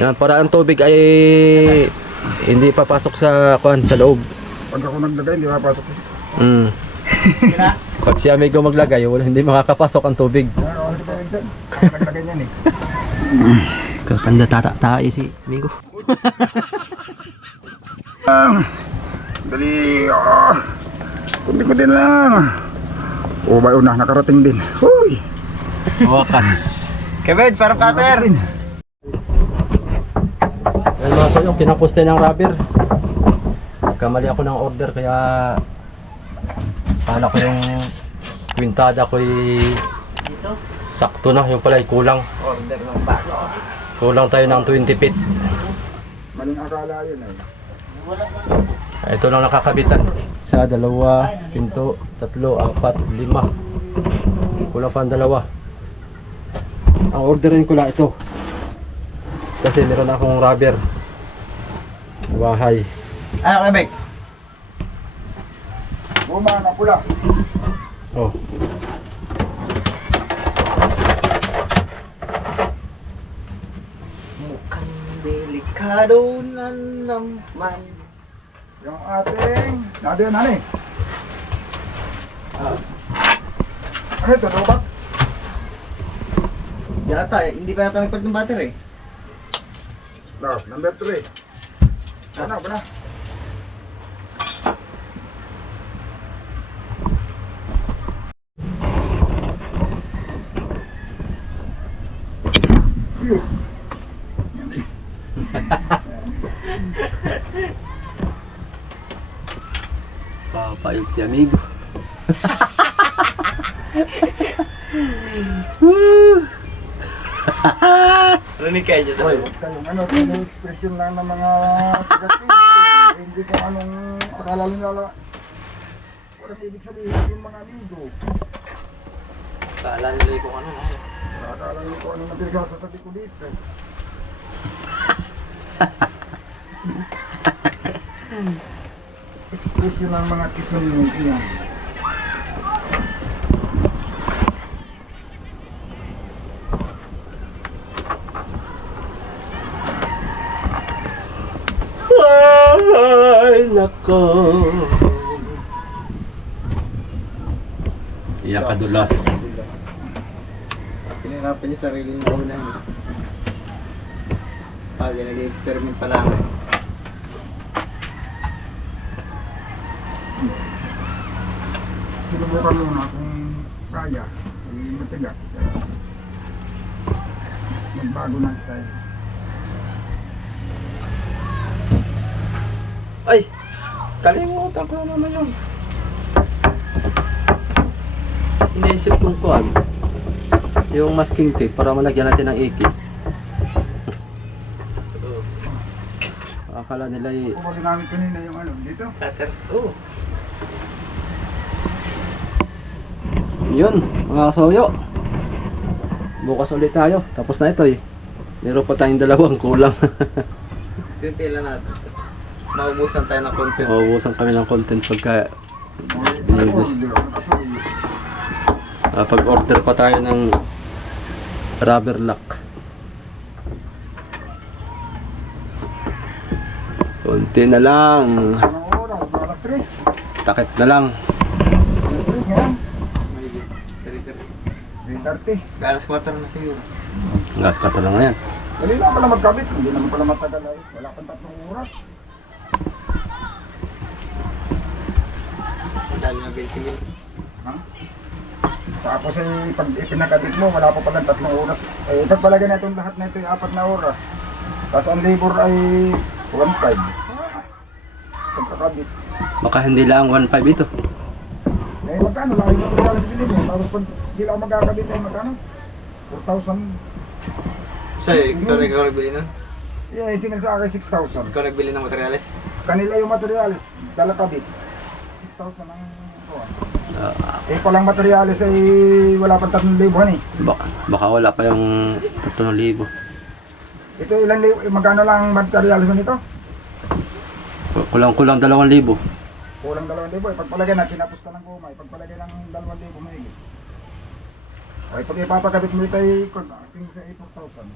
Yan, para ang tubig ay hindi papasok sa loob. Pag ako naglagay, hindi mapasok. Pag si amigo maglagay, hindi makakapasok ang tubig. Naglagay niyan eh. Kakanda tayo si amigo. Dali. Kunti-kunti lang. Oh, bayo na, nakarating din. Huy! Wakas. Kevin, parang cutter. Yan mga soyo, kinaposte ng rubber. Kamali ako ng order kaya kala ko yung kwintada ko sakto na, yung pala ay kulang. Order ng bago. Kulang tayo ng 20 feet. Maling akala yun eh. Ito lang nakakabitan. Isa, dalawa, pinto, tatlo, apat, lima. Kulang pa ang dalawa. Ang orderin ko lang ito. Kasi meron akong rubber. Bahay. Ano, Quebec? Buma na pula. Oh. Mukhang delikado na naman. Yung ating... Nadiyan, ano eh? Ano ito, robot? Yata, hindi pa yata nagpalit ng battery. No, number 3. Ano na? Yun. Papayog si amigo. Rinig kayo dyan sa Hoy, loob. kayong ano, expression lang ng mga taga-pinto. Hindi kung anong akala nila. Walang ibig sabihin yung mga amigo. Kala nila kung ano na. Akala nila kung anong nabigsasasabi ko dito. Expression ng mga kisungin iyan. Ay, nako. Iyak ka dulas. Pinahirapan yung sarili niyo una yun. Pag nag-experiment pa lang eh. Sinubukan muna kung kaya. Ay matigas. Magbago ng style. Ay, kalimutan ko naman yun. Iniisip kong kuhan. Yung masking tape para malagyan natin ng ikis. Akala nila Kung ba ginamit kanina yung ano, dito? Cutter? Oo. yun, mga soyo. Bukas ulit tayo. Tapos na ito eh. Meron pa tayong dalawang kulang. Tintilan natin. Maubusan tayo ng content. Maubusan kami ng content pagka binibis. Pag-order pa tayo ng rubber lock. Konti na lang. Anong oras? Alas 3. Takip na lang. Alas 3 ngayon. May 3:30. 30. Alas 4 na siguro. Gas ka lang na yan. Dali lang pala magkabit. Hindi naman pala matagal ay. Wala pang 3 oras. Dahil na built-in yun. Ha? Tapos ay pag ipinakabit mo, wala pa pala 3 oras. Eh, pagpalagay na itong lahat na ito ay 4 na oras. Tapos ang labor ay 1.5. Pagkakabit. Baka hindi lang 1.5 ito. Eh, magkano lang yung materialis bilhin mo? Tapos pag sila ang magkakabit ay magkano? 4,000. Sa'yo, ikaw na ikaw nagbili nun? Yeah, sinil sa akin 6,000. Ikaw nagbili ng materials? Kanila yung materialis, dala kabit. 6,000 ang ito. Eh, palang materialis ay wala pang 3,000 eh. Baka wala pa yung 3,000. Ito ilan magkano lang ang materialis mo nito? Kulang-kulang 2,000. Kulang 2,000 eh. Pagpalagay na, kinapos ka ng gumay. Pagpalagay ng 2,000 mahigit. Okay, pag ipapakabit mo ito ay sing sa 4,000.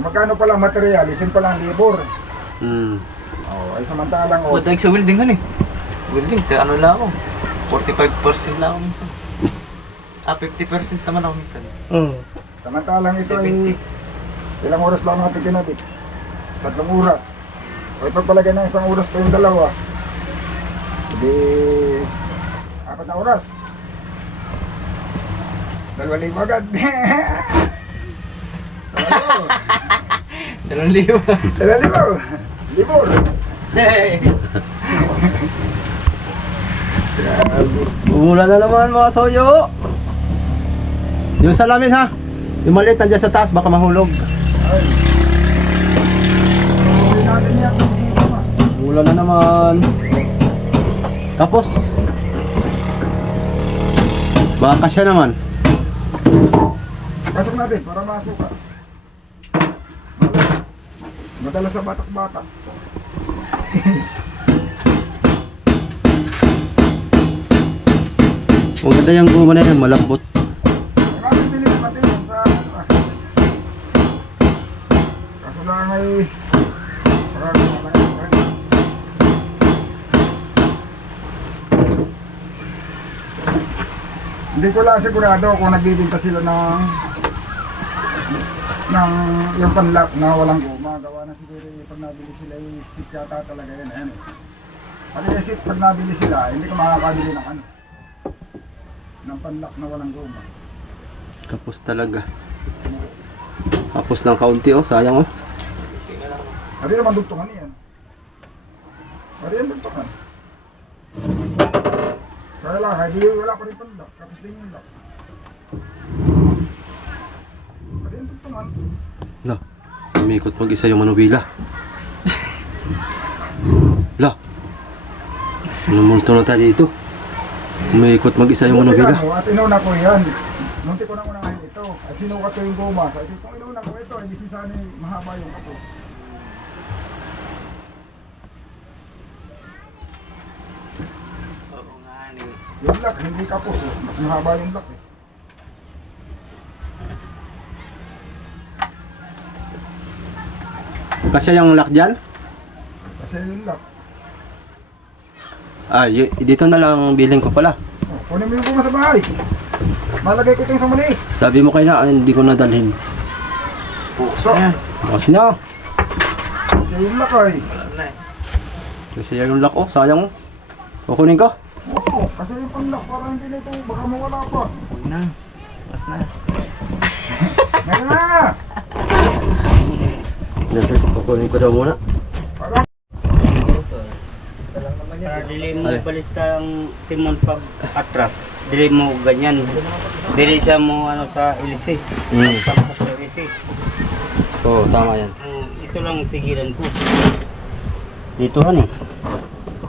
Kung magkano pala material, isin pala ang labor. Hmm. Oh, ay samantalang Oh, dahil sa welding ano eh. Welding, ano lang ako. 45% lang ako minsan. 50% naman ako minsan. samantalang ito ay ilang oras lang natin kinabit. 3 oras. O ipagpalagay ng 1 oras pa yung dalawa. Hindi 4 na oras. 2,000 agad. 2,000. 2,000. Libor. Umula na naman mga soyo. Yung salamin ha. Yung maliit nandiyan sa taas baka mahulog. Ay. Uwi natin yan dito ma. Umula na naman. Tapos baka kasya naman. Pasok natin para masukat. Madala sa batak-batak. Maganda yung guma na yan, malambot. Maraming bili natin yan sa ano ah. Kaso lang ay marami na lang. Hindi ko lang sigurado kung nagbibinta sila ng yung panlock na walang guma. Gawa na siguro yung pag nabili sila ay seat yata talaga yan. Ayan eh. Pag seat pag nabili sila, hindi ko makakabili ng ano. Ng panlock na walang guma. Kapos talaga. Kapos ng kaunti oh, sayang oh. Ari naman dugtungan yan. Ari yan dugtungan. Kaya lang, hindi wala pa rin panlock. Kapos din yung lock. Ari yan dugtungan. La, umikot mag-isa yung manubila. La, numulto na tayo dito. Umikot mag-isa yung Buti manubila. ka mo, at inuna ko yan. Munti ko nang unahin ito. Ay sinukat ko yung goma. Sabi kung inuna ko ito, hindi sana mahaba yung kapos. Oo nga ni. Yung lock, hindi kapos. Oh. Mas mahaba yung lock eh. Kasya yung lock dyan? Kasi yung lock. Ah, dito na lang bilhin ko pala. Oh, kunin mo yung goma sa bahay. Malagay ko ito yung sa mali. Sabi mo kayo na, hindi ko nadalhin. So, Kasi na. kasi yung lock ay. Wala na eh. Kasi yung lock oh, sayang oh. Kukunin ko. Oo, kasi yung panlock para hindi na ito, baka mawala pa. Huwag na. Mas na. Ngayon na! Dito, kukunin ko daw muna. Para Para dili mo Alin? balista ang timon pag atras. Dili mo ganyan. Dili sa mo ano sa ilisi. Sakop sa ilisi. Oo, tama yan. Ito lang ang pigilan ko. Dito han eh.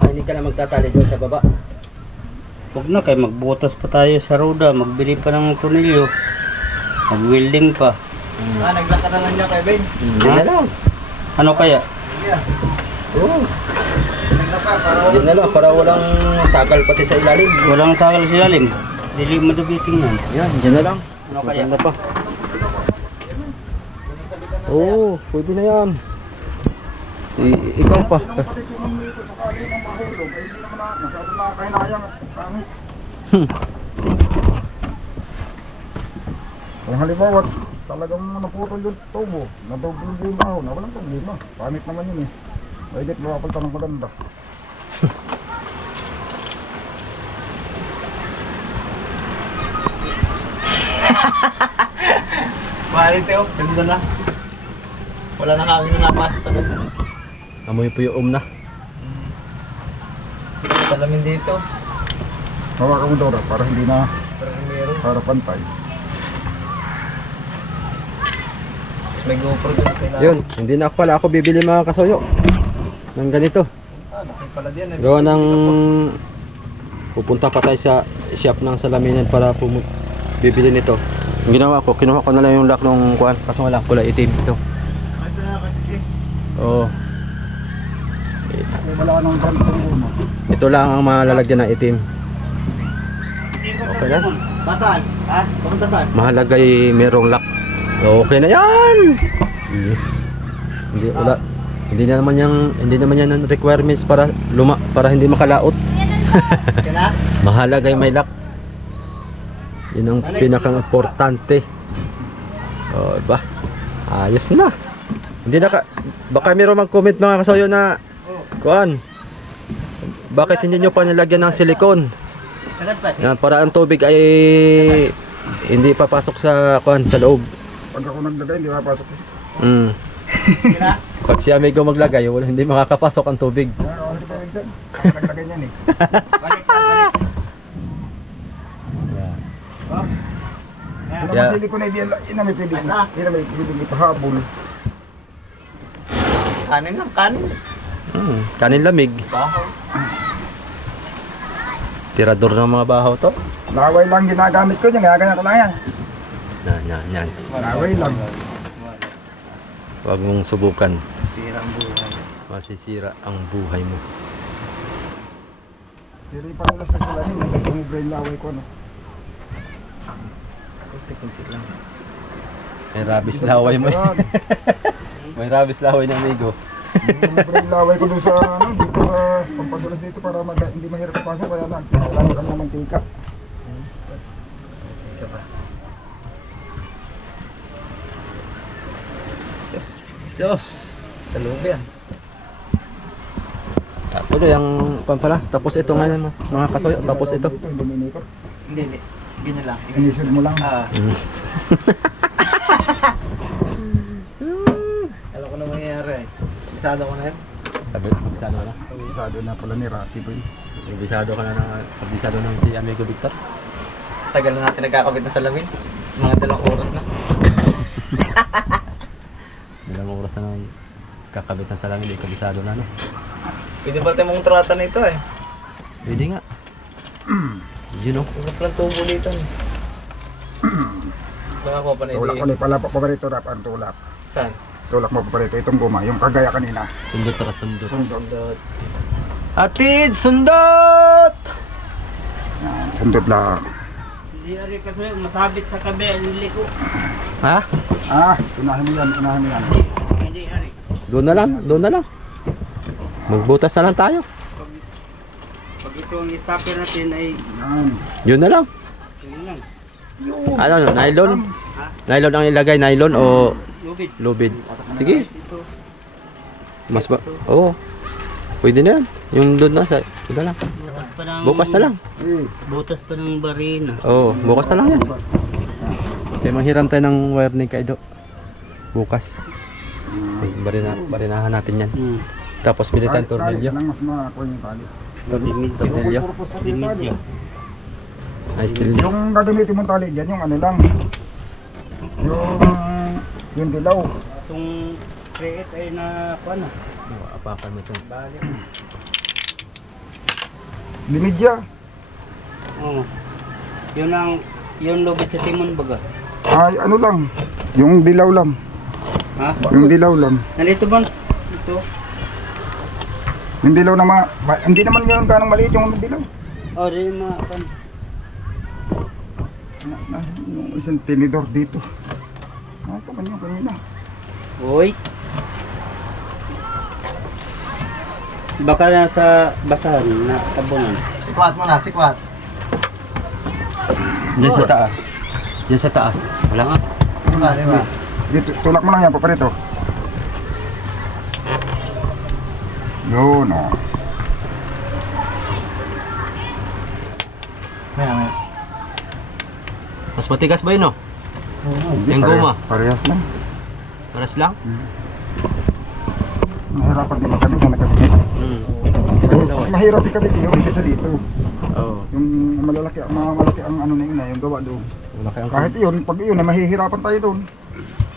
Ay, hindi ka na magtatali doon sa baba. Huwag na kay magbutas pa tayo sa roda. Magbili pa ng tornilyo. Mag-welding pa. Naglaka na lang niya kay Vince. Hindi na lang. Ano kaya? Oo. Naglaka para Hindi na lang, para walang sakal pati sa ilalim. Walang sakal sa ilalim. Dili mo dubiting yan. Yan, dyan na lang. Ano Mas kaya? maganda pa. Oo, pwede na yan. Ikaw pa. yung patitungan mo ito, sakali ng mahulog, ay hindi naman na, masyado nakakainayang at pangit. Kung halimbawa, talagang naputol yung tubo, nadouble yung ahon, walang problema. Pangit naman yun eh. Mahigit makapalta ng maganda. Mahalin tayo. Ganda na. Wala na kami na napasok sa loob. Amoy po yung na. Salamin dito. Hawakan mo Dora para hindi na, Para meron. para pantay. Tapos may GoPro dun sa ilalim. Yun, hindi na pala ako bibili mga kasoyo ng ganito. Laki pala diyan eh. Gawa ng pupunta pa tayo sa shop ng salaminan para bibili nito. Ang ginawa ko, kinuha ko na lang yung lock ng kuan, kaso wala kulay itim ito. Ay, sana kasi. Oo. Eh wala ka ng brand ng guma. Ito lang ang malalagyan ng itim. Okay na. Basaan? Ha? Papunta saan? Mahalaga ay merong lock. Okay na yan. Hindi wala. Hindi naman yan ang requirements para hindi makalaot. Mahalaga yung may lock. Yun ang pinaka-importante. Oh, iba. Ayos na. Hindi na baka mayroong mag-comment mga kasoyo na kuan. Bakit hindi nyo pa nilagyan ng silikon? Yan, para ang tubig ay hindi papasok sa kuan sa loob. Pag ako naglagay, hindi mapasok. Pag si amigo maglagay, hindi makakapasok ang tubig. Ako naglagay niyan eh. Balik na, balik. Yan. Kung Yeah. masili ko na ina may pwedeng ipahabol. Kanin lang, kanin. Kanin lamig. Bahaw. Tirador ng mga bahaw to. Laway lang ginagamit ko niyan, ganyan ko lang yan. Yan. Laway lang. Huwag mong subukan. Sirang buhay. Masisira ang buhay mo. Pero yung pala sa salamin, nagtumugra yung laway ko ano. Kunti-kunti lang. May rabis laway mo. May rabis laway ng amigo. Tumugra yung laway ko doon sa ano, dito sa pampasulas dito para hindi mahirap papasok. Kaya lang, kailangan kami ng mantika. Isa pa. Diyos. Sa loob yan. Tuloy ang pala. Tapos ito ngayon mga kasoy. Tapos ito. Hindi minikot. Hindi. Ganyan lang. Inisod mo lang. Alam ko na mangyayari. Bisado ko na yan. Sabi, bisado ka na. Isado na pala ni Rati po yun. Bisado ka na bisado ng si amigo Victor. Tagal na natin nagkakabit na salamin. Mga 2 oras na. Ilang oras na nang kakabit ng salamin. Hindi kabisado na no. Pwede ba tayo mong trata na ito eh? Pwede nga. You know. Huwag lang tubo dito. Baka ko pa na Tulak ulit pala pa rito rap ang tulak. Saan? Tulak mo pa rito itong guma, yung kagaya kanina. Sundot tara sundot. Sundot. Atid! Sundot! Yan, sundot lang. Hindi ari kasi masabit sa kabila nili ko. Ha? Unahin mo yan, unahin mo yan. Hindi ari. Doon na lang. Magbutas na lang tayo. Pag ito ang stopper natin ay Yan. Yun na lang. yun lang. Yun. Ano, nylon? Ha? Nylon ang ilagay, nylon o Lubid. lubid? Sige. Ito. Mas ba? Oo. Pwede na yan. Yung doon na sa, ito lang. Butas pa ng Bukas na lang. Eh, Butas pa ng barina. Oo, bukas na lang yan. Kaya manghiram tayo ng wire ni Kaido. Bukas. Barinahan natin yan. Tapos bili tayong tornilyo. Lang mas makakuha yung tali. Tornilyo. Purpose pati yung tali. Ay, stainless. Yung gagamitin mong tali dyan, yung ano lang. Yung dilaw. Itong create ay na kuan na. Apakan mo ito. Balik. Dinidya. Oo. Yun ang yung lubid sa timon baga. Ay, ano lang. Yung dilaw lang. Ha? Yung dilaw lang. Nandito ba? Ito. Yung dilaw na hindi naman yun ganong maliit yung dilaw. Oh, rin mga kuan. Yung isang tinidor dito. Ito man yung kanina. Uy. Baka nasa basahan na tabunan. Sikwat mo na, sikwat. Diyan sa taas. Diyan sa taas. Wala nga. Sige. Dito, tulak mo lang yan, paparito. Yun, oh. Maya. Mas matigas ba yun, no? Hindi, Yung guma. Parehas lang. Paras lang? Mahirapan din makabit na nakabit. Mas mahirap ikabit yun kaysa dito. Oo. Yung malaki ang ano na yun na, yung gawa doon. Malaki ang Kahit yun, pag yun, ay mahihirapan tayo doon.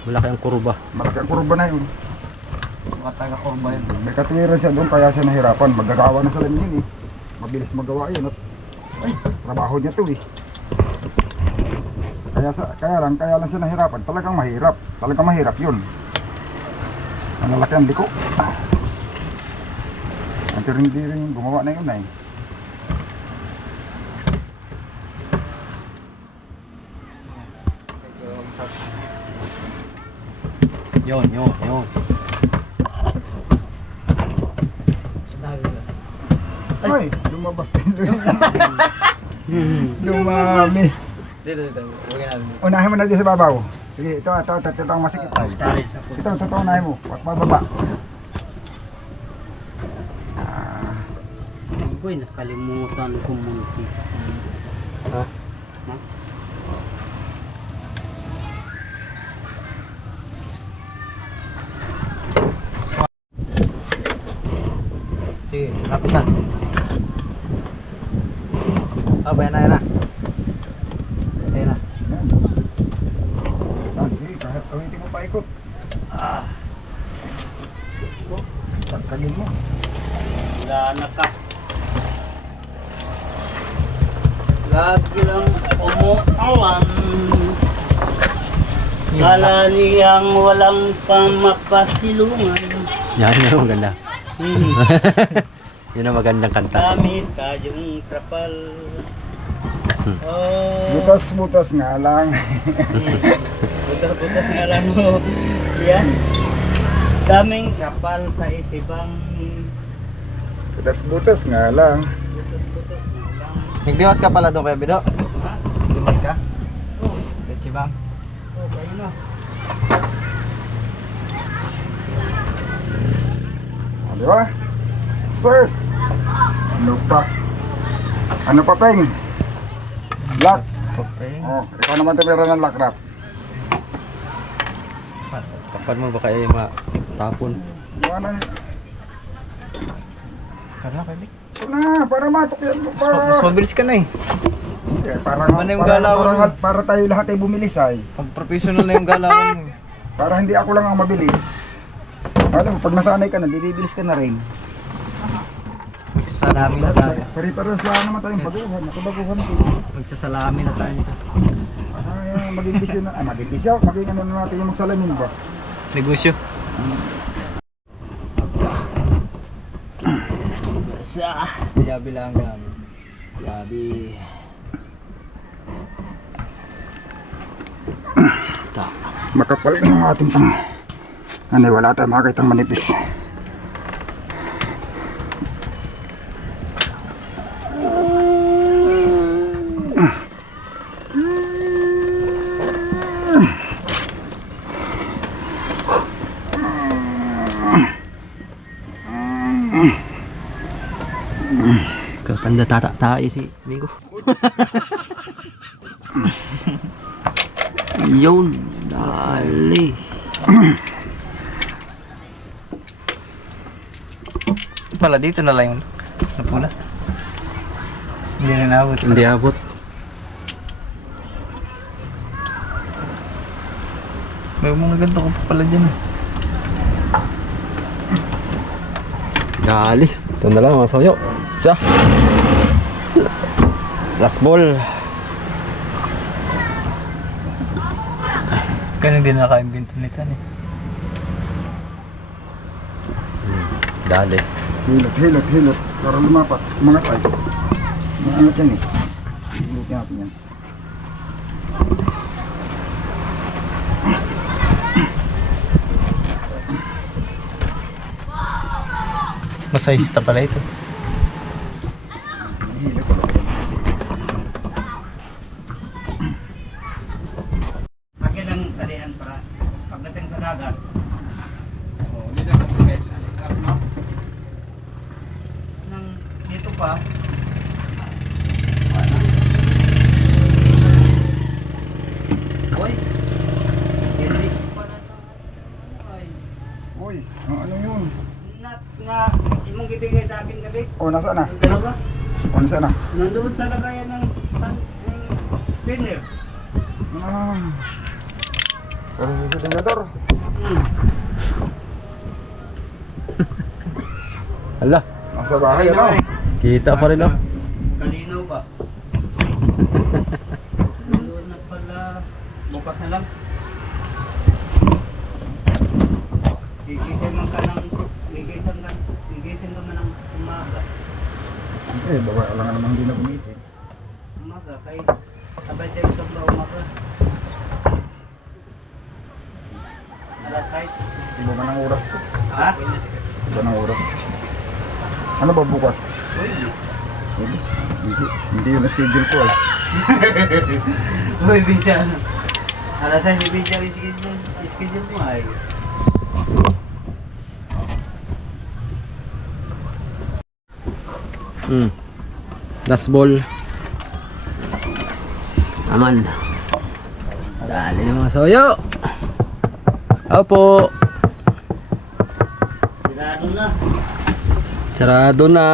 malaki ang kurba. Malaki ang kurba na yun. Mga taga-kurba yun. May katwiran siya doon, kaya siya nahirapan. Magagawa na sa lamin yun eh. Mabilis magawa yun at trabaho niya to eh. Kaya lang siya nahirapan. Talagang mahirap yun. Malalaki ang liko. Ang hindi rin gumawa na yun eh. Yun. Ay, lumabas din. Dumami. Dito. Huwag namin. Unahin mo na dito sa babaw. Sige, ito ang masikip tayo. Tali sa puto. Ito, unahin mo. At mababa. Ah, Boy, nakalimutan ko munti. Ha? Ha? Sige, lapit na. Ayan na. Ayan na. yan. Sige, kahit kawitin mo paikot. Tangkalin mo. Wala na ka. Lagi lang umuulan. Kala niyang walang pamapasilungan. Yan yung maganda. Yun ang magandang kanta. Gamit tayong trapal. Oh, Butas-butas nga lang. butas-butas nga lang mo. Yan. Daming trapal sa isibang. Butas-butas nga lang. Butas-butas nga lang. Nagdiwas ka pala doon, Kuya Bido? Ha? Nagdiwas ka? Oh, Sa Chibang? kayo na. O, di ba? Sirs! Ano pa, Peng? Lock. Okay. Oh, ikaw naman tumira ng lock wrap. Tapan mo baka yung matapon. Gawa ng... Kala, Kuya Bido. Ito na, para matukyan mo pa. Mas mabilis ka na eh. Ano yung galaw? Para tayo lahat ay bumilis ay. Pag professional na yung galawan mo. Para hindi ako lang ang mabilis. Alam mo, pag nasanay ka na, bibilis ka na rin. Magsasalami na tayo. Pare-pares lang naman tayong baguhan. Ako baguhan din. Magsasalami na tayo. Maging bisyo na. Maging bisyo. Maging ano na natin yung magsalamin ba? Negosyo. Sa Bilabi lang namin. gabi. Makapal yung ating pang... Ano, wala tayong makakitang manipis. Kakanda tayo si Migo. Yun, dali. Pala dito na lang yung napula. Hindi rin abot. Hindi abot. May mga ganito ko pa pala dyan. Dali. Ito na lang mga soyo. Isa. Last ball. Ganun din nakaimbento nito eh. Dali. Hilot. Para lumapat. Umangat ay. Umangat yan eh. Hilutin natin yan. Masayista pala ito. Hilot pala ko. Akin ang talian para pagdating sa dagat. Oh, dito na kumit. No? Nang dito pa. Oy. Hindi ko pala ay. Uy, ano yun? Nga imong gibigay sa akin gabi. O, nasaan na? Ang dalawa. O, nasaan na? Nandoon sa lagayan ng spinner. Ah. Para sa silinador. Hala. Nasa bahay, ano? Kita pa rin oh. Kalinaw ba? Nandoon na pala. Bukas na lang. Gigising ka man ng umaga. Siyempre, bawa lang namang hindi na bumisip. Umaga, kay sabay tayo sa umaga. Alas 6. Iba man ang oras ko. Ha? Iba ng oras. Ano ba bukas? Huwebes. Ibis? Hindi yun schedule ko eh. Huwebes ano? Alas 6 ibigay ang schedule mo ay. Last ball. Aman. Dali na mga soyo. Opo. Sirado na. Sarado na.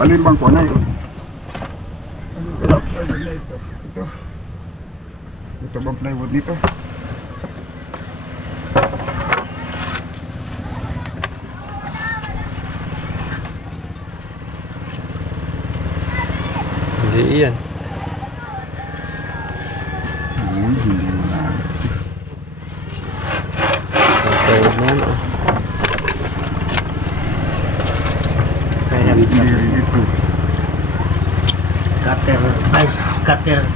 Alin bang ko na yun? Alin na ito? Ito. Ito bang plywood nito? Hindi yan. Hindi na. Okay na yan. Hindi rin ito. Cutter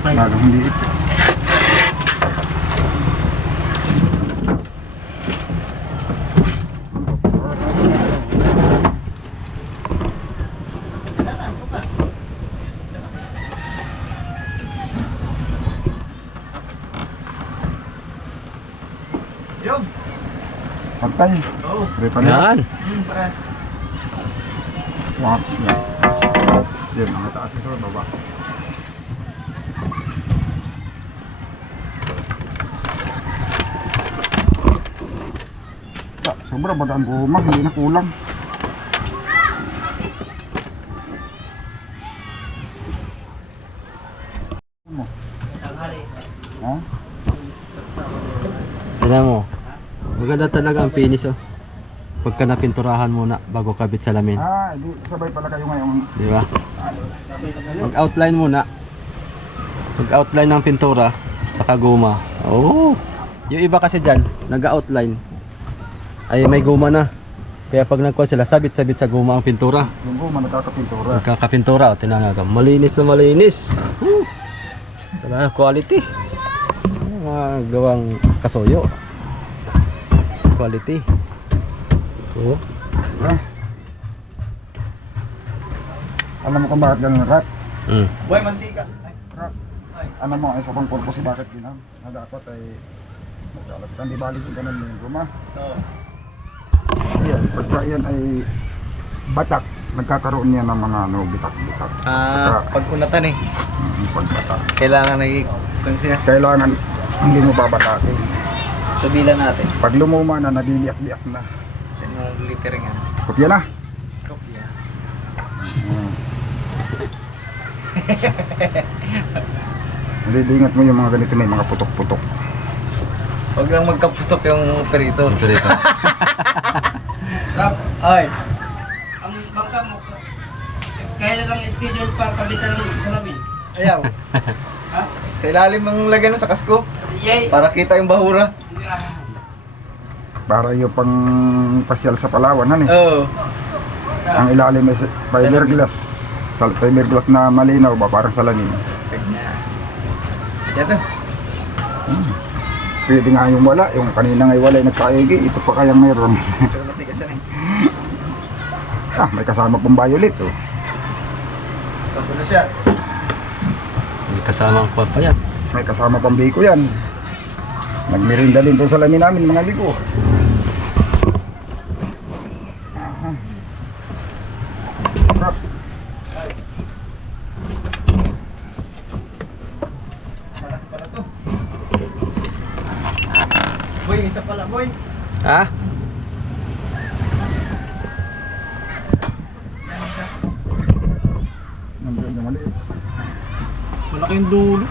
price. Lalo hindi ito. Yung. Pantay. Oo. Repanas. Yan. Paras. Wow. Yan. Yan, ang taas ito, baba. Sobra baga ang guma, hindi na kulang. Mo. Ha? Tignan mo. Maganda talaga ang finish oh. Pagka napinturahan muna bago kabit salamin. Ah, hindi sabay pala kayo ngayon. Di ba? Mag-outline muna. Mag-outline ng pintura sa kaguma. Oh. Yung iba kasi diyan, nag-outline ay may guma na. Kaya pag nagkuha sila, sabit-sabit sa guma ang pintura. Yung guma nagkakapintura. Nagkakapintura, o tinanga ka. Malinis na malinis. Talaga quality. Mga gawang kasoyo. Quality. Oh. Diba? Alam mo kung bakit ganun rat? Boy, mantika. Rat. Alam mo, isa pang purpose bakit ginam? Na dapat ay magkalaskan, di balik yung ganun yung guma. Oo. Yan, pagka yan ay batak, nagkakaroon niya ng mga ano, bitak-bitak. Pag unatan eh. Pagbatak. Kailangan consider. Kailangan hindi mo babatakin. Tubilan natin. Pag lumuma na, nabibiyak-biyak na. Tinong littering yan. Kopya na. Kopya. Nalidingat mo yung mga ganito, may mga putok-putok. Huwag lang magkaputok yung perito. Ito rito. Rap, Ay. ang bangka mo. Kaya lang schedule pa kabitan ng salamin. Ayaw. Ha? Sa ilalim ng lagyan mo sa kasko. Yay. Para kita yung bahura. Para yung pang pasyal sa Palawan, han eh. Oo. Ang ilalim ay fiberglass. Fiberglass na malinaw ba, parang salamin. Yan to. Pwede nga yung wala, yung kanina nga wala yung nagkaigi, ito pa kayang mayroon. Pero matigas yan eh. Ah, may kasama pang violet oh. Tapos na siya. May kasamang pa yan. May kasama pang biko yan. Nagmirinda din itong salamin namin mga biko. Aha. Rap. Malaki pala to. Boy, isa pala boy. Ha? Nandiyan yung maliit. Malaki yung dulo.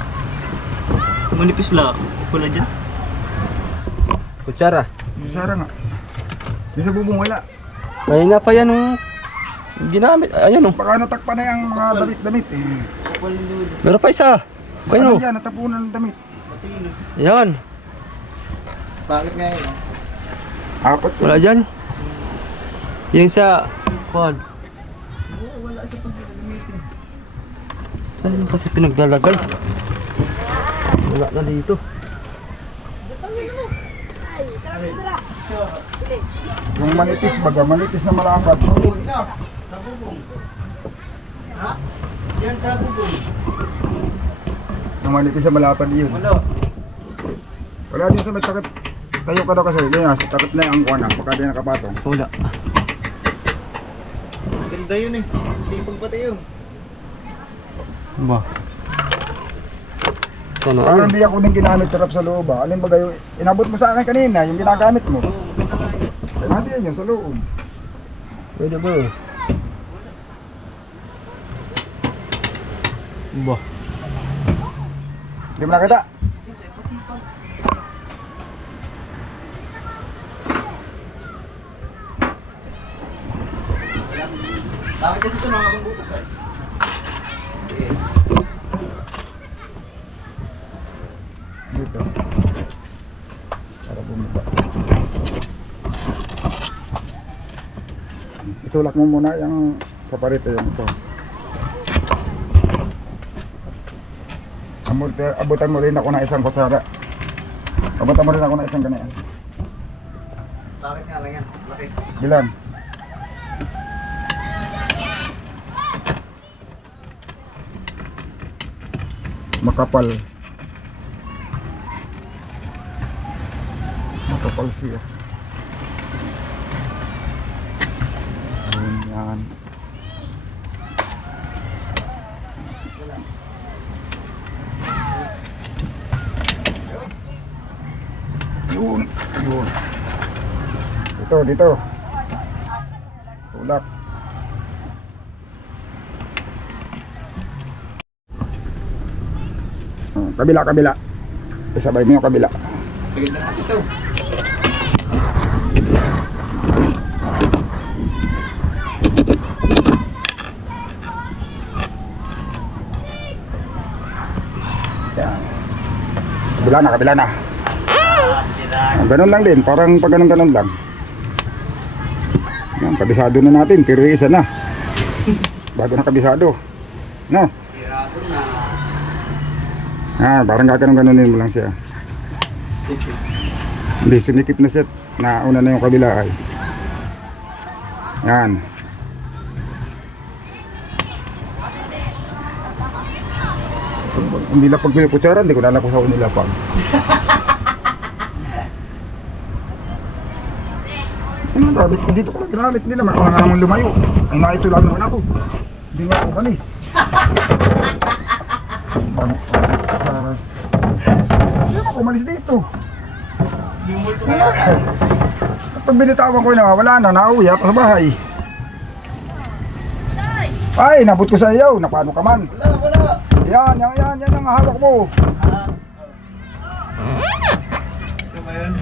Manipis lang. Pula dyan. Kutsara. Sara nga. Di sa bubong wala. Kaya nga pa yan oh. Ginamit. Ayan oh. Baka natakpan na yung mga damit-damit eh. Meron pa isa. Ayun Ano oh. dyan, natapunan ng damit. Matinis. Yan. Bakit nga yun? Apat yun. Wala dyan. Yung sa... Kuhan. Wala siya pag gagamitin. Saan kasi pinaglalagay? Wala na dito. Yung manipis baga, manipis na malapad. Sa bubong. Ha? Yan sa bubong. Yung manipis na malapad yun. Wala din sa may takip. Tayo ka daw kasi, ganyan, sa takip na yung angkuhan na, baka di nakapatong. Wala. Ganda yun eh. Sipag pati yun. Ba? Sana Parang di ako din ginamit trap sa loob ah. Alin baga yung inabot mo sa akin kanina, yung ginagamit mo. Pwede yun yung sa loob. Pwede ba? Ba? Hindi mo nakita? Bakit kasi ito mga pangbutas ay? Dito. Para bumaba. Itulak mo muna yung paparito yung ito. Abutan mo rin ako ng isang kutsara. Abutan mo rin ako ng isang ganyan. Bakit nga lang yan? Laki. Bilang. Makapal. Makapal siya. Yan. Yun. Yun. Dito. Tulak. Kabila. Isabay mo yung kabila. Sige na ito. Yan. Kabila na. Sira. Ganun lang din, parang pag ganun lang. Yan, kabisado na natin, pero isa na. Bago na kabisado. No? Sirado na. Parang gaganon-ganonin mo lang siya. Sige. Hindi, sumikip na set. Nauna na yung kabila ay. Yan. Hindi lapag kutsara, hindi ko nalapag sa nilapag. Ano ang gamit ko dito ko lang ginamit, hindi naman ako naman lumayo. Ay naitulak naman ako. Hindi nga ako balis. Hindi ako umalis dito. Yung multo na yan. Pag binitawan ko na wala na, nauwi ako sa bahay. Ay, nabot ko sa iyo, napano ka man. Wala. Yan ang hawak mo. Ito ba yun?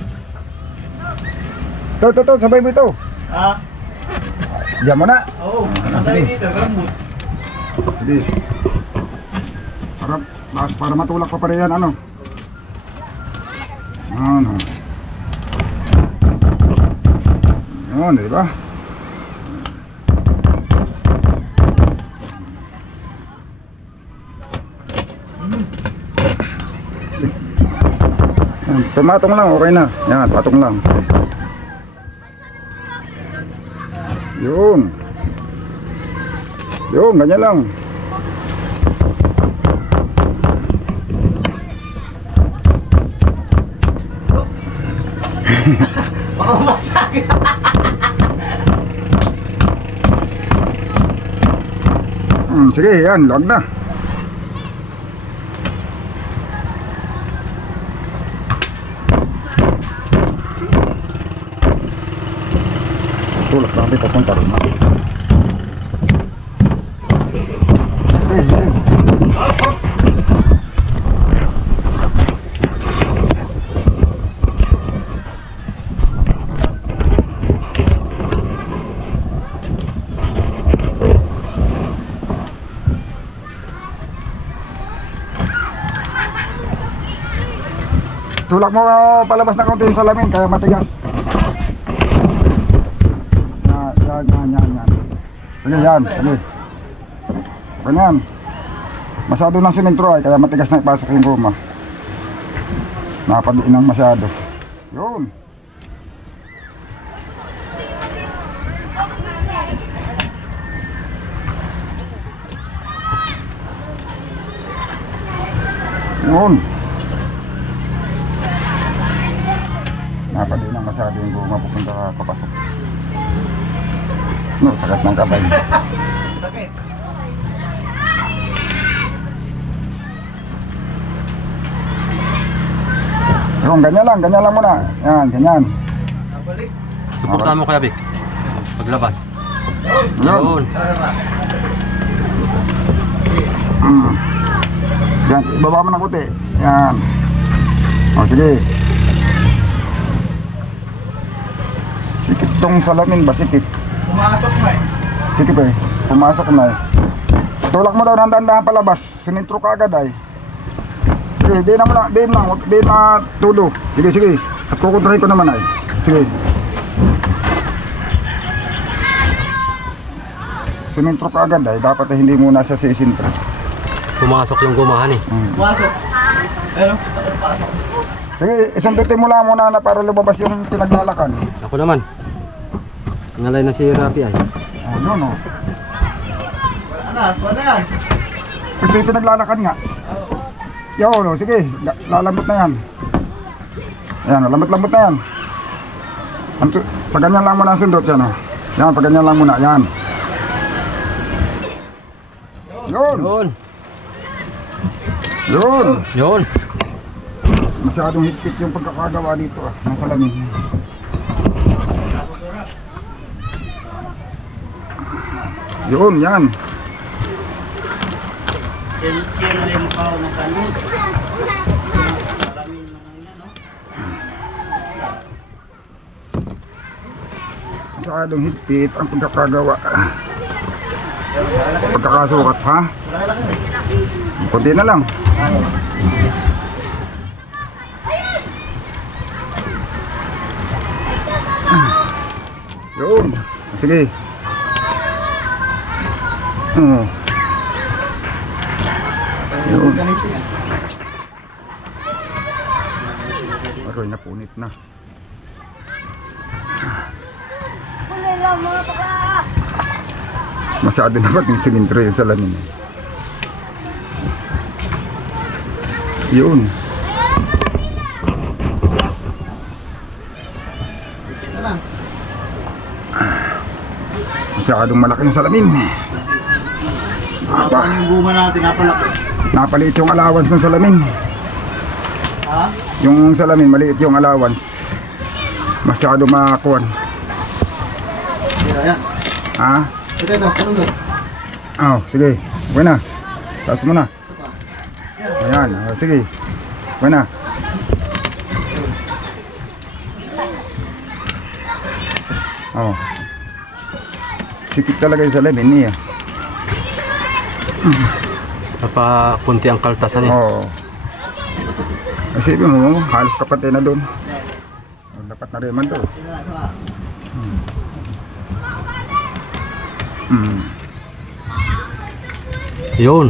Ito, sabay mo ito. Diyan mo na. Oo. Sige. Dito, gamot. Sige. Para matulak pa rin yan, ano. Ano. Yun, di ba? Sige. Yan, pamatong lang, okay na. Yan, patong lang. Yun. Yun, ganyan lang. Baka umasak. Sige, yan, luwag na. Tulak natin papunta rin. Hey. Tulak mo palabas na kaunti yung salamin kaya matigas. Yan. Sige, yan. Sige. Ganyan. Masyado ng simentro ay kaya matigas na ipasok yung goma. Napadiin ng masyado. Yun. Yun. Napadiin ng masyado yung goma pupunta ka papasok. No, sakit ng kamay. Sakit. Yung ganyan lang muna. Yan, ganyan. Nabalik. Suportahan mo Kuya Vic. Paglabas. Yun. Yun. Yan, ibaba mo ng kuti. Yan. O, sige. Sikip tong salamin ba? Sikip. Pumasok mo eh. Sikip eh. Pumasok na eh. Tulak mo daw ng dandahan palabas. Simentro ka agad ay. Sige, di na tulo. Sige. At kukontrahin ko naman ay. Sige. Simentro ka agad ay. Dapat ay hindi muna sa sisintro. Pumasok yung gumahan eh. Pumasok. Ayun, pasok. Sige, isundutin mo lang muna na para lumabas yung pinaglalakan. Ako naman. Ngalay na si Rafi ay. Oh, yun oh. Wala na yan. Ito yung pinaglalakan nga. Yun oh, sige. Lalambot na yan. Ayan, lambot-lambot na yan. Pag ganyan lang muna ang sundot yan oh. Yan, pag ganyan lang muna. Yan. Yun. Yun. Yun. Yun. Masyadong higpit yung pagkakagawa dito ah. Ng salamin. Yun, yan. Sincere limpaw na kanin. Salamin mo nang yan, no? Masyadong higpit ang pagkakagawa. Pagkakasukat ha? Kunti na lang. Yun. Sige. Oh. Yun. Aroy, napunit na. Masyado na ba yung silindro yung salamin? Yun. Masyadong malaki yung salamin. Apa yung guma natin, napalaki. Napaliit yung allowance ng salamin. Ha? Yung salamin, maliit yung allowance. Masyado makakuan. Yan. Ha? Ito, anong doon? Oh, sige. Okay na. Taas mo na. Ayan, oh, sige. Okay na. Oh. Sikip talaga yung salamin niya. Napa kunti ang kaltasan eh. Oo. Isipin mo, halos kapatid na doon. Dapat na rin man doon. Yun.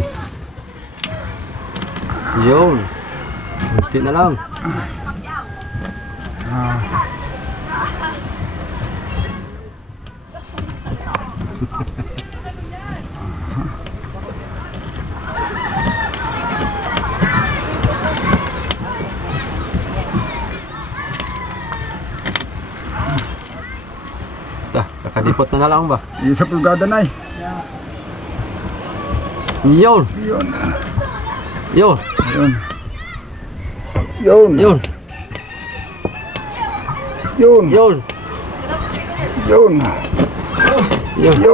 Yun. Kunti na lang. Kakadipot na lang ba? Isa pulgada na eh. Yun. Yun. Yun. Yun. Yun. Yun. Yun. Yun. Yun. Yun. Yo!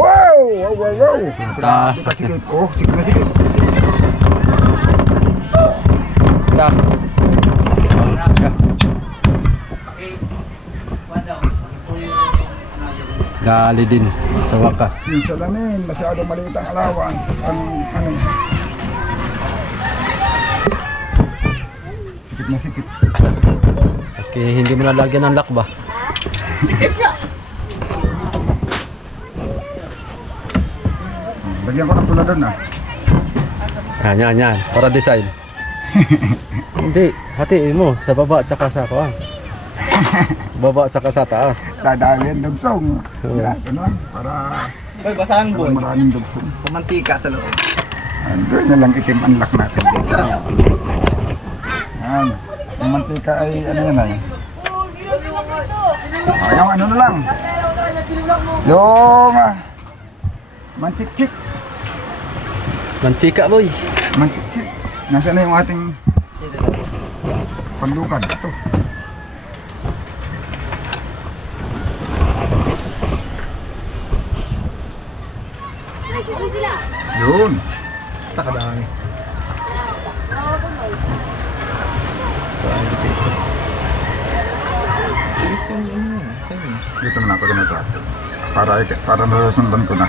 Wow! Wow, wow, wow! Ta- Grabe ka sikip. Oh, sikip na sikip. Ta. Gali din sa wakas. Yung salamin, masyado maliit ang allowance. Ang ano. Sikip na sikip. Kasi hindi mo nalagyan ng lock ba? Lagyan ko ng pula doon ah. Yan. Para design. Hindi, hatiin mo sa baba at saka sa kuwan. Baba at saka sa taas. Dadami ang dugsong. Oo. Ganun, para Boy, basahan boy. maraming dugsong. Pumantika sa loob. Gawin na lang itim ang lock natin dito. Yan. Yung mantika ay ano yan ay. Yung ano na lang. Yung manchik-chik. Mantika boy. Manchik-chik. Nasaan na yung ating panlukad? Ito. Yun. Takadami. Dito na ako ganito. Para nasusundan ko na.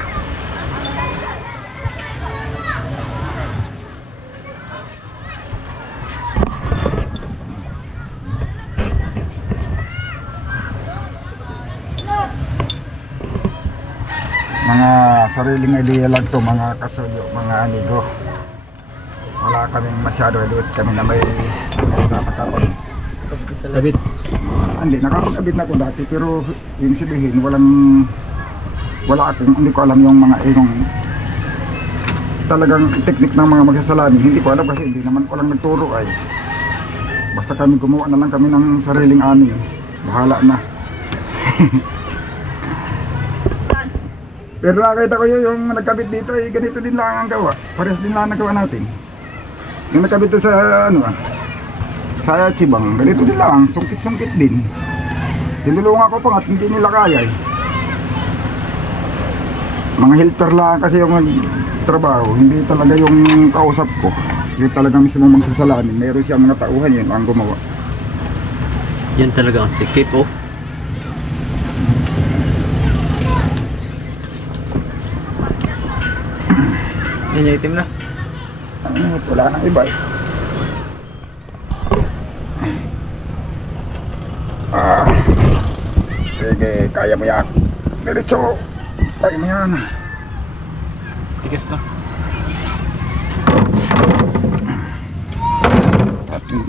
Mga sariling idea lang to mga kasuyo, mga amigo. Wala kaming masyado ulit kami na may nakakapag kabit. Hindi, nakapag-kabit na ako dati pero yung sabihin wala akong, hindi ko alam yung mga yung talagang teknik ng mga magsasalamin. Hindi ko alam kasi hindi naman ko lang nagturo ay. Basta kami gumawa na lang kami ng sariling amin. Bahala na. Pero nakita ko yung nagkabit dito ay ganito din lang ang gawa. Parehas din lang ang gawa natin. Yung nagkabit doon sa sa Chibang, ganito din lang, sungkit-sungkit din. Tinulungan ko pa nga, hindi nila kaya eh. Mga helper lang kasi yung trabaho, hindi talaga yung kausap ko. Yung talaga mismo magsasalamin, mayroon siyang mga tauhan yun ang gumawa. Yan talaga ang sikip oh. Yan yung itim na. Ay, wala nang iba eh. Sige, kaya mo yan. Diretso. Kaya mo yan. Tigas na.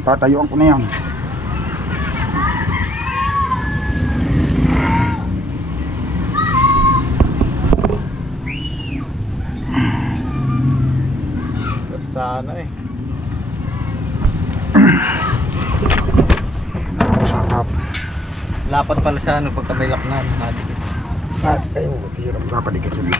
Tatayuan ko na yan. Sana eh. Nakakasakap. Lapat pala siya ano pagka may laknan. At ayun, tira mo kapaligid yun.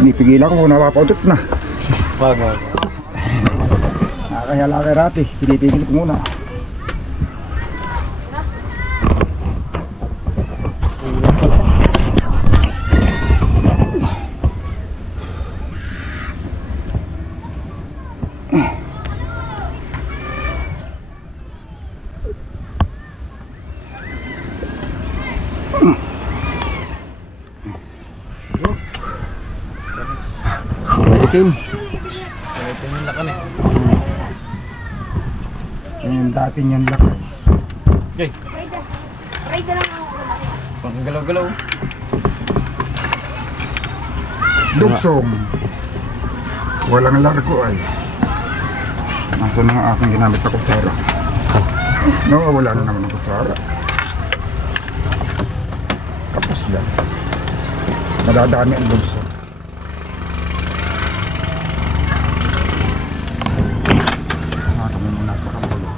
Pinipigilan ko, napapautot na. Wag. Nakakaya lang kay Rapi, pinipigil ko muna. Itim. Ito yung lakan eh. Yung dati niyan lakay. Jay. Pang galaw-galaw. Dugsong. Walang largo ay. Nasaan na nga aking ginamit na kutsara? Wala na naman ang kutsara. Kapos yan. Madadami ang dugsong. Kami muna pakamulo.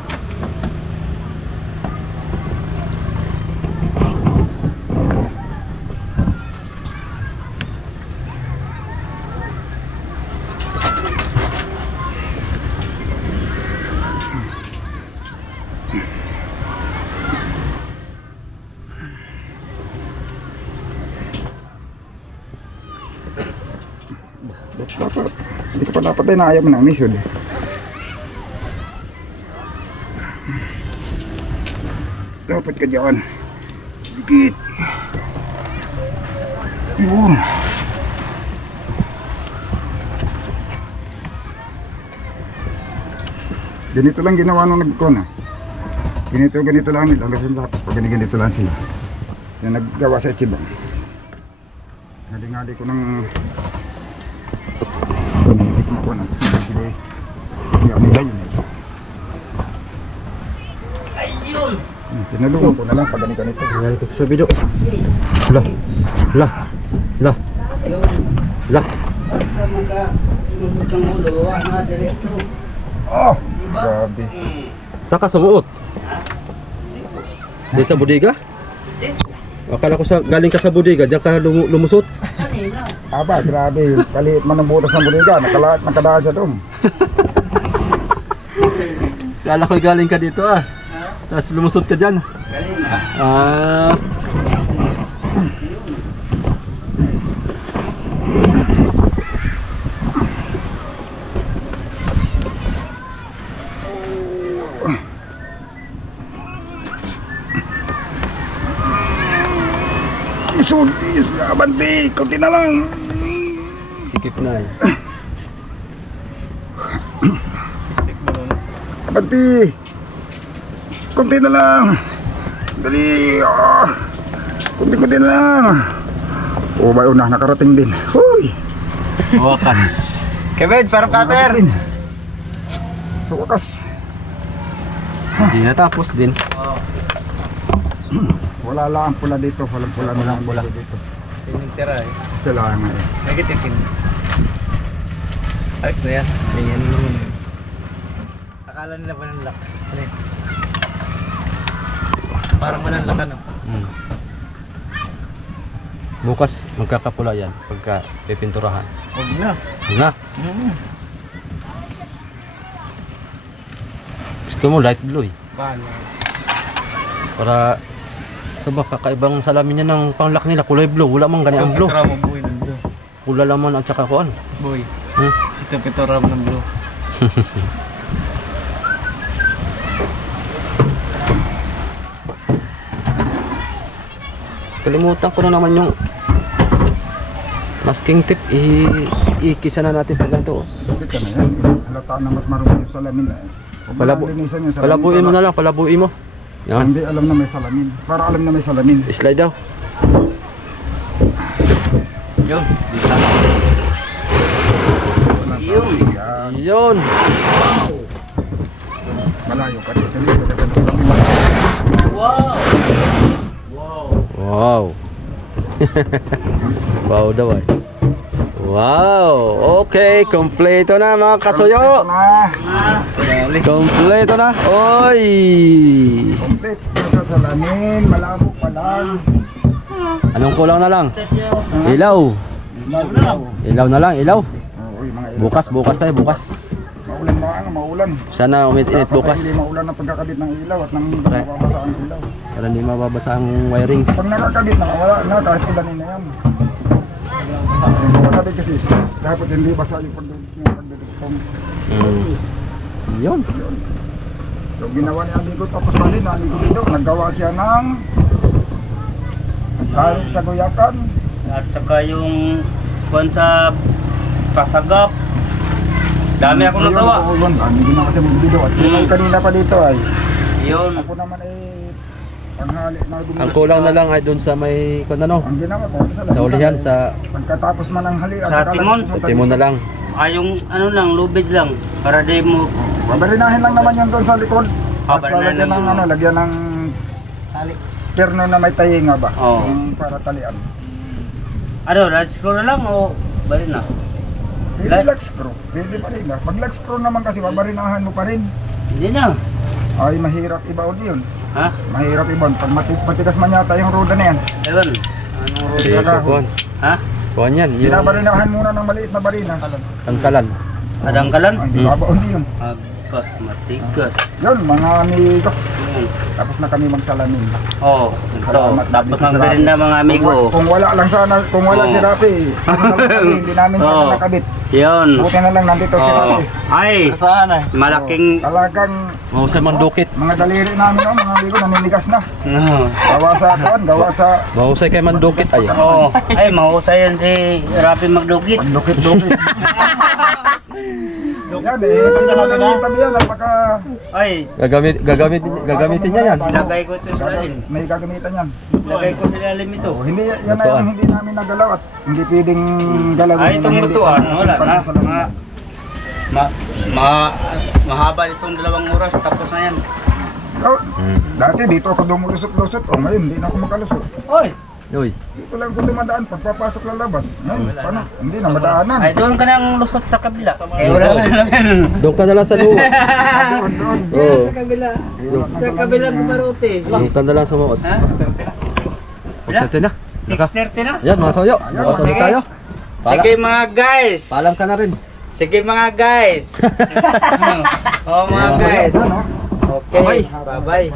Dapat Hindi ka pa napatay na ayaw mo ng nisod. Dapat ka dyan. Dikit. Yun. Ganito lang ginawa nung nagkon ah. Ganito lang nila hanggang sa tapos pag ganito lang sila. Yung naggawa sa Echibang. Ngali-ngali ko ng hindi ko makuha ng sila. Hindi ako nila yun. Ayun! Pinalungan ko na lang pag ganito. Nangyari ko sa video. Lah. Lah. Lah. Lah. Basta magka-lusot ng ulo, wala na diretso. Oh! Grabe. Saan ka sumuot? Doon sa bodega? Akala ko galing ka sa bodega, diyan ka lumusot. Kanina. Aba, grabe. Kaliit man ang butas ng buliga. Nakadaan siya doon. Akala ko galing ka dito ah. Tapos lumusot ka dyan. Kanina. Ah. Isudis, abante, konti na lang. Sikip na eh. Abante, konti na lang. Dali, konti na lang. Oh, bayo na, nakarating din. Huy! Wakas. Kevin, parang cutter! Nakarating din. Sa wakas, Hindi natapos din. wala lang pula dito. Walang pula na lang Pula. dito. Tinitira eh. Isa lang eh. Nagitikin. Ayos na yan. Ganyan naman yun. Akala nila ba ng lock? Ano yun? Parang walang lock ano? Bukas magkakapula yan pagka pipinturahan. Huwag na. Na. Gusto mo light blue eh. Paano? Para sa baka kakaibang salamin niya ng panglak nila kulay blue. Wala mang ganyan blue. Ito mo buhay ng blue. Pula laman at saka kuan. Boy. Hmm? Ito pitora mo ng blue. Kalimutan ko na naman yung masking tip. Ikisa na natin pag ganito. Bakit ka na yan? Halata na mas marumi yung salamin na eh. Huwag mo Palabu- lang linisan yung salamin. Palabuin mo na lang. Palabuin mo. Yan. Hindi alam na may salamin. Para alam na may salamin. Slide daw. Yun. Yan. Yun. Malayo ka dito. Dito ka sa salamin. Wow! Wow! Wow. Wow daw ay. Wow. Okay. Kompleto na mga kasuyo. Na. Kompleto na. Oy. Complete na sa salamin. Malabo pa lang. Anong kulang na lang? Ilaw. Ilaw na lang. Ilaw. Uy, mga ilaw. Bukas tayo. Bukas. Maulan. Sana umit-init Dapat bukas. Hindi maulan ang pagkakabit ng ilaw at nang hindi Right. mababasa ang ilaw. Para hindi mababasa ang wirings. Pag nakakabit na, wala na kahit ulanin na yan. Nakakabit kasi dapat hindi basa yung pagdudugtong. Yun. So ginawa ni Amigo tapos tali na Amigo dito. Naggawa siya ng tali sa guyakan. At saka yung kuwan sa pasagap. Dami akong nagawa. Oo, yun. Dami ginawa sa Amigo dito. At yun ay kanina pa dito ay. Yun. Ako naman ay panghali na gumawa. Ang kulang na lang ay doon sa may kung ano, Ang ginawa ko sa ulihan sa pagkatapos man ng hali at Sa saka timon. pumunta timon dito. na lang. Yung ano lang, lubid lang. Para di mo Babarinahin lang naman yun doon sa likod. Tapos Babarinahin lalagyan ng lang. lagyan ng Tali. perno na may tainga ba? Oo. Yung para talian. ano, let's screw na lang o bali na? Pwede lag screw. Pwede pa rin. Pag lag screw naman kasi babarinahan mo pa rin. Hindi na. Ay mahirap ibaon yun. Ha? Mahirap ibaon. Pag matigas man yata yung roda na yan. Ewan. Anong Hindi road ko kuhan. Ha? Kuhan yan. Yung Binabarinahan muna ng maliit na barina. tangkalan. Adangkalan? Ay, di babaon yun. Matigas. Yun, mga amigo. Yan. Tapos na kami magsalamin. Oh, ito. Salamat, Tapos dito si magbirinda Rafi. mga amigo. Kung wala lang sana, kung wala Oo. si Rafi, hindi namin sana Oo. nakabit. Yun. Buti na lang nandito si Oh. Rafi. Ay, Saan ay? malaking... Talagang Mahusay mandukit. mga daliri namin, oh, mga amigo, naninigas na. No. Gawa sa kuwan, gawa sa Mahusay kay mandukit ay. Oh, ay mahusay yan si Rafi Magdugit. lukit-lukit. Yan eh, basta nalilitan mo yan, napaka... Ay, Gagamitin niya yan. ilagay ko ito sa lalim. May gagamitan yan. Ilagay ko sa lalim ito. Oh, hindi, yan na Lutuan. yung hindi namin nagalaw at hindi pwedeng galawin. Ay, itong ng hindi lutuan, wala na. pagkasalamin. Mahaba itong 2 oras, tapos na yan. Oh, dati dito ako dumulusot-lusot. Oh, ngayon hindi na ako makalusot. Oy! Uy. Dito lang ako dumadaan pagpapasok lang labas. Ngayon, paano? Hindi na madaanan. Ay, doon ka nang lusot sa kabila. Eh, wala na naman. Doon ka na lang sa loob. Doon. Oo. Sa kabila. Wala Sa kabila kumarote. Doon ka na lang sumuot. Ha? Pagkati na. Saka. 6:30 na? Yan mga soyo. Ayan, Bukas ulit sige. tayo. Sige mga guys. Paalam ka na rin. Sige mga guys. Oh mga guys. Ano? Okay, bye-bye.